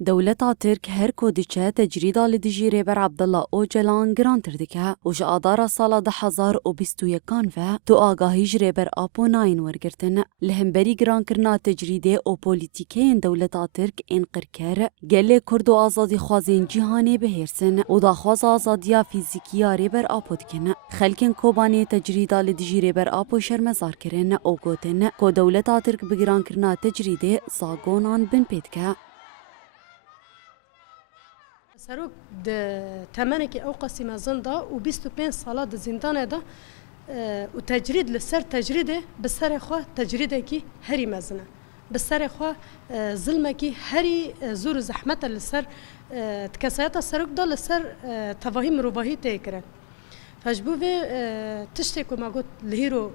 دولتا ترك هر کودچه تجریدا لدیجی ریبر عبدالله اوجلان گران تردکه وش آدارا سالا 2021 و تو آگاهیج ریبر آپو ناین ورگرتن لهمبری گران کرنا تجریده او پولیتیکین دولتا ترک انقر کر گله کرد و آزادی خوازین جهانی بهرسن و دا خواز آزادیا فیزیکیا ریبر آپو دکن خلکن کوبانی تجریدا لدیجی ریبر آپو شرمزار کرن او گوتن کو دولتا ترک بگران کرنا تجریده ساگونان بن پیدکه سروک ده تمنکی او قسم زنده و 25 ساله ده زندانه ده و تجرید لسر تجریده بسر خو تجریده کی هری مزنه بسر خو ظلمه کی هری زور زحمت لسر تکسایت سروک ده لسر تفاهم روباهی تکرن فجبوه تشتكي ما قلت الهيرو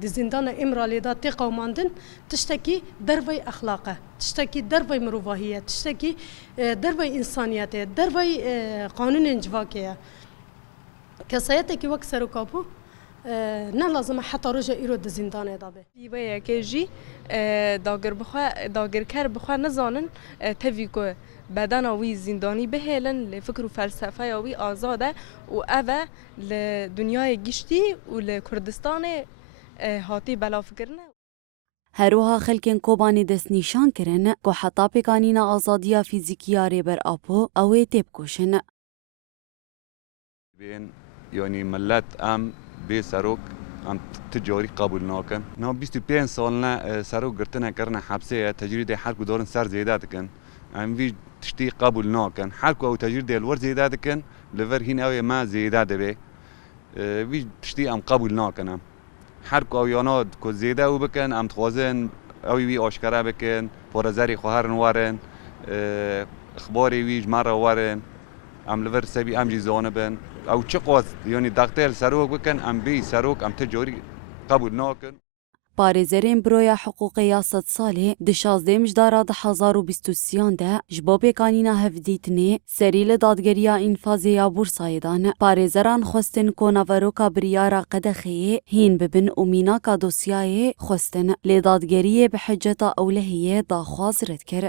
دي زندان امرالي دا تقا وماندن تشتكي دربي اخلاقه تشتكي دربي مروفاهيه تشتكي دربي انسانيته دربي قانون انجواكيه كسيتك وكسر كابو نه لازم حتى رجع ايرو دي زندان دا به يبا كيجي داگر کر بخوا نزانن تفيكو بدن وی زندانی بهلن لفکر و فلسفه وی آزاده و اوه لدنیای گشتی و لکردستان هاتی بلا فکرنه هروها خلکن کوبانی دست نیشان کرن کو حتا پیکانین آزادیا فیزیکیا ریبر آپو اوه تیب کوشن بين يعني ملت ام بي سروك ام تجاري قبول ناكن نا 25 سالنا سروك قرتنا كرنا حبسيه تجريد حركو دورن سر زيادات كن ام في تشتي قبول ناكن حركو او تجريد الور زيادات كن لفر هين او ما زيادات به في تشتي ام قبول ناكن حركو او ياناد كو زياده وبكن ام تخوازن او وي اشكرا بكن بورزاري خوهرن وارن اخباري ويج مره وارن ام لفر سبي ام جي زونبن او چه قوت يعني دقتل سروک بکن ام بی سروک ام تجاری قبول ناکن پارێزەرên Biroya Hiqûqiya Sed Salê di 16 Mijdara 2023 de ji bo pêkanîna hevdîtinê serî li dadgeriya înfazê ya Bursayê dan parêzeran xwestin ku naveroka biryara Qedexeyê hîn bibin û mînaka dosyayê xwestin lê dadgeriyê bi hiceta ewlehiyê daxwaz red kir.